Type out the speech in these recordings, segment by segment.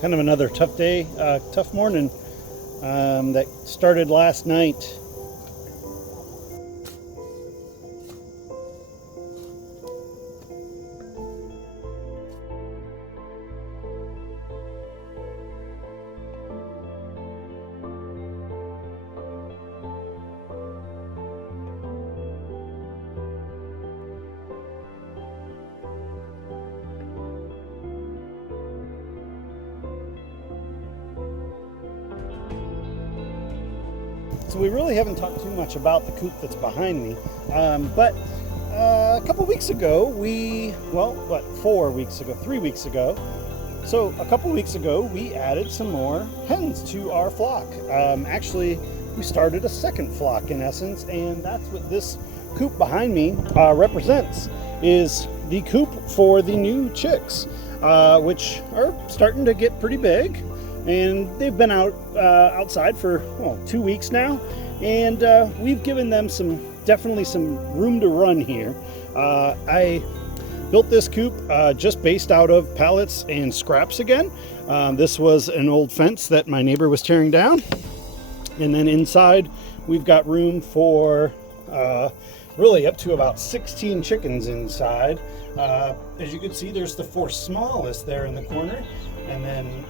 kind of another tough day, tough morning that started last night. So we really haven't talked too much about the coop that's behind me, but a couple weeks ago, 4 weeks ago, 3 weeks ago, so a couple weeks ago, we added some more hens to our flock. Actually, we started a second flock in essence, and that's what this coop behind me represents, is the coop for the new chicks, which are starting to get pretty big. And they've been outside for 2 weeks now, and we've given them definitely some room to run here. I built this coop just based out of pallets and scraps again. This was an old fence that my neighbor was tearing down, and then inside we've got room for really up to about 16 chickens inside. As you can see, there's the 4 smallest there in the corner. And then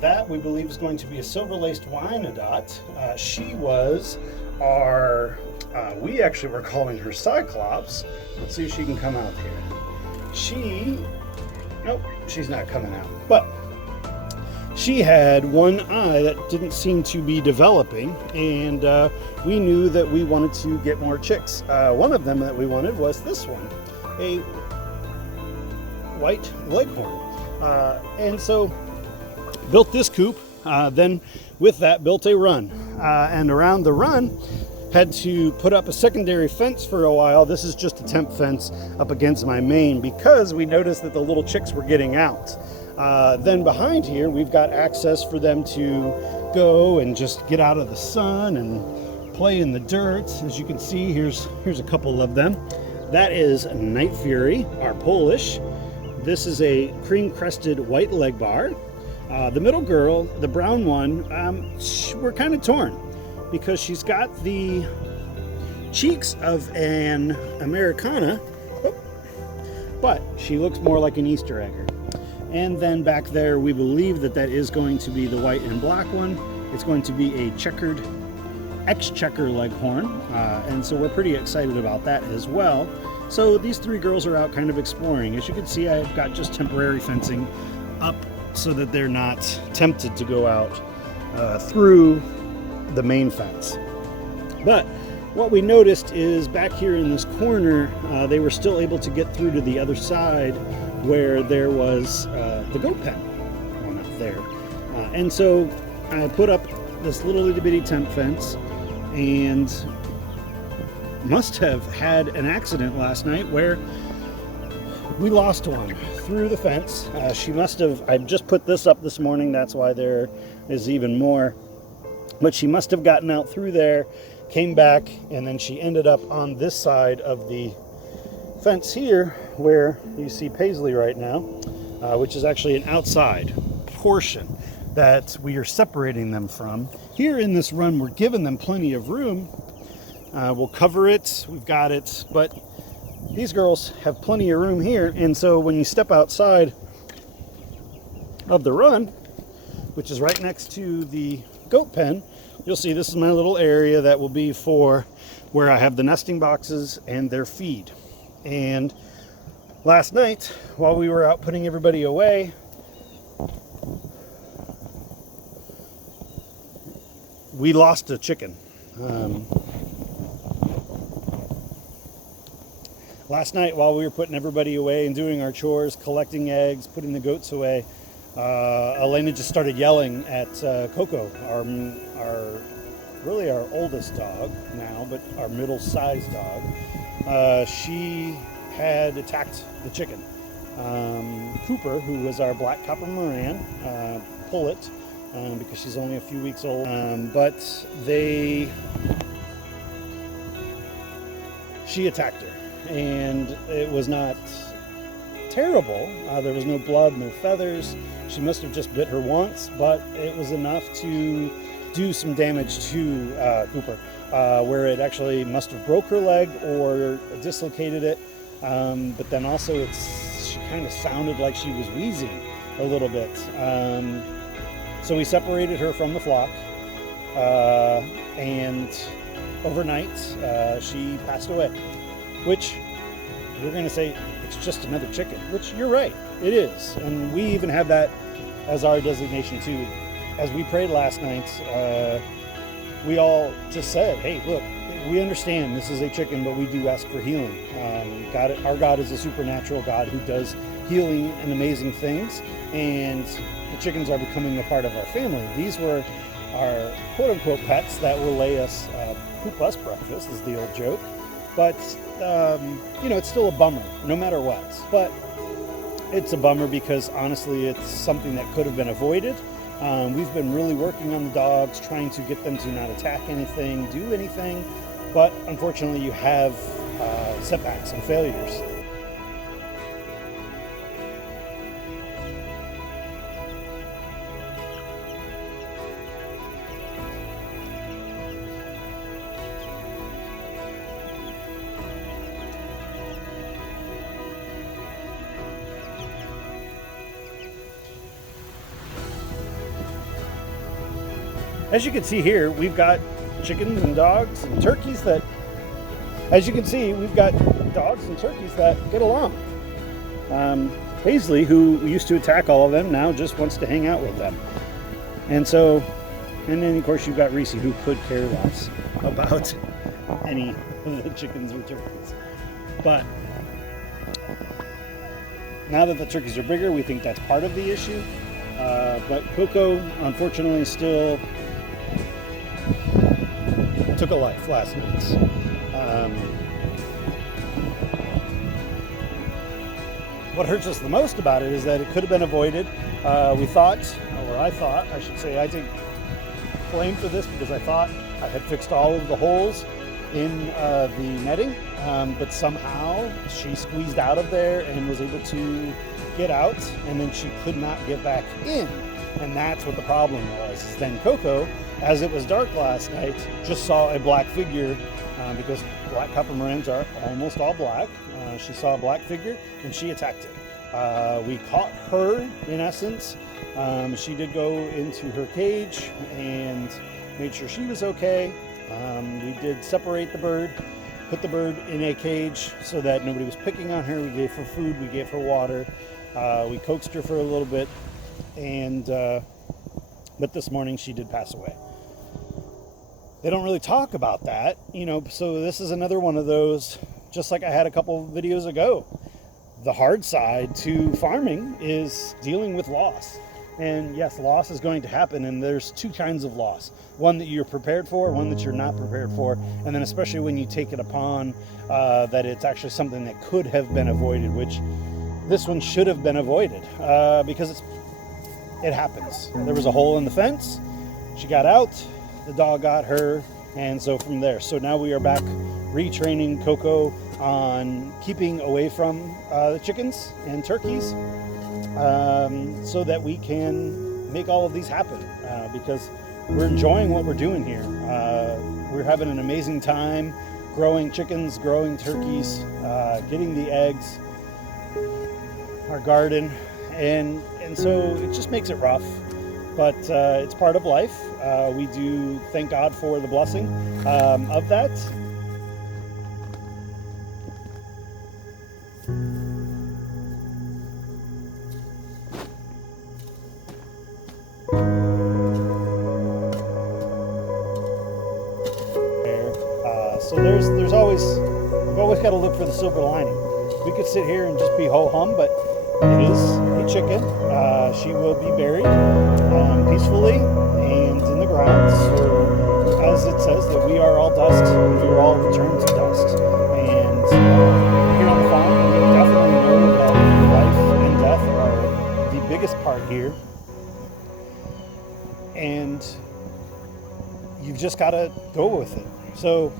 that we believe is going to be a silver-laced Wyandotte. She was our, we actually were calling her Cyclops. Let's see if she can come out here. Nope, she's not coming out. But she had one eye that didn't seem to be developing, and we knew that we wanted to get more chicks. One of them that we wanted was this one, a white leghorn. And so built this coop, then with that built a run, and around the run had to put up a secondary fence for a while. This is just a temp fence up against my main because we noticed that the little chicks were getting out. Then behind here we've got access for them to go and just get out of the sun and play in the dirt. As you can see, here's a couple of them. That is Night Fury, our Polish. This is a cream-crested white leg bar. The middle girl, the brown one, we're kind of torn because she's got the cheeks of an Americana, but she looks more like an Easter egger. And then back there, we believe that is going to be the white and black one. It's going to be a checkered, Exchequer leghorn, and so we're pretty excited about that as well. So these 3 girls are out kind of exploring. As you can see, I've got just temporary fencing up so that they're not tempted to go out through the main fence. But what we noticed is back here in this corner, they were still able to get through to the other side where there was the goat pen on up there. And so I put up this little itty bitty temp fence, and must have had an accident last night where we lost one through the fence. She must have, I just put this up this morning, that's why there is even more, but she must have gotten out through there, came back, and then she ended up on this side of the fence here where you see Paisley right now, which is actually an outside portion that we are separating them from. Here in this run, we're giving them plenty of room. We'll cover it, we've got it, but these girls have plenty of room here, and so when you step outside of the run, which is right next to the goat pen, you'll see this is my little area that will be for where I have the nesting boxes and their feed. And last night, while we were out putting everybody away, we lost a chicken. Last night, while we were putting everybody away and doing our chores, collecting eggs, putting the goats away, Elena just started yelling at Coco, our oldest dog now, but our middle-sized dog. She had attacked the chicken. Cooper, who was our black copper Moran, pullet, because she's only a few weeks old, but she attacked her. And it was not terrible. There was no blood, no feathers. She must have just bit her once, but it was enough to do some damage to Cooper, where it actually must have broke her leg or dislocated it. But then also she kind of sounded like she was wheezing a little bit. So we separated her from the flock, and overnight she passed away, which you're going to say it's just another chicken, which you're right, it is. And we even have that as our designation too. As we prayed last night, we all just said, hey, look, we understand this is a chicken, but we do ask for healing. Our God is a supernatural God who does healing and amazing things, and the chickens are becoming a part of our family. These were our quote-unquote pets that will poop us breakfast, is the old joke. But, it's still a bummer, no matter what. But it's a bummer because, honestly, it's something that could have been avoided. We've been really working on the dogs, trying to get them to not attack anything, do anything. But, unfortunately, you have setbacks and failures. As you can see here, we've got chickens and dogs and turkeys that, get along. Paisley, who used to attack all of them, now just wants to hang out with them. And then of course you've got Reese, who could care less about any of the chickens or turkeys. But now that the turkeys are bigger, we think that's part of the issue. But Coco, unfortunately, still took a life last night. What hurts us the most about it is that it could have been avoided. I take blame for this because I thought I had fixed all of the holes in the netting, but somehow she squeezed out of there and was able to get out, and then she could not get back in. And that's what the problem was. Then Coco, as it was dark last night, just saw a black figure, because black copper marins are almost all black. She saw a black figure and she attacked it. We caught her, in essence. She did go into her cage and made sure she was okay. We did separate the bird, put the bird in a cage so that nobody was picking on her. We gave her food, we gave her water, we coaxed her for a little bit, and but this morning she did pass away. They don't really talk about that, so this is another one of those, just like I had a couple videos ago. The hard side to farming is dealing with loss. And yes, loss is going to happen, and there's two kinds of loss. One that you're prepared for, one that you're not prepared for, and then especially when you take it upon that it's actually something that could have been avoided, which this one should have been avoided, because it happens. There was a hole in the fence, she got out, the dog got her, and so from there. So now we are back retraining Coco on keeping away from the chickens and turkeys, so that we can make all of these happen, because we're enjoying what we're doing here. We're having an amazing time growing chickens, growing turkeys, getting the eggs, our garden, and so it just makes it rough, but it's part of life. We do thank God for the blessing of that. So there's always, we've always got to look for the silver lining. We could sit here and just be ho-hum, but it is a chicken. She will be buried peacefully and in the ground. So as it says, that we are all dust, and we are all returned to dust. And here on the farm, we definitely know that life and death are the biggest part here. And you've just got to go with it. So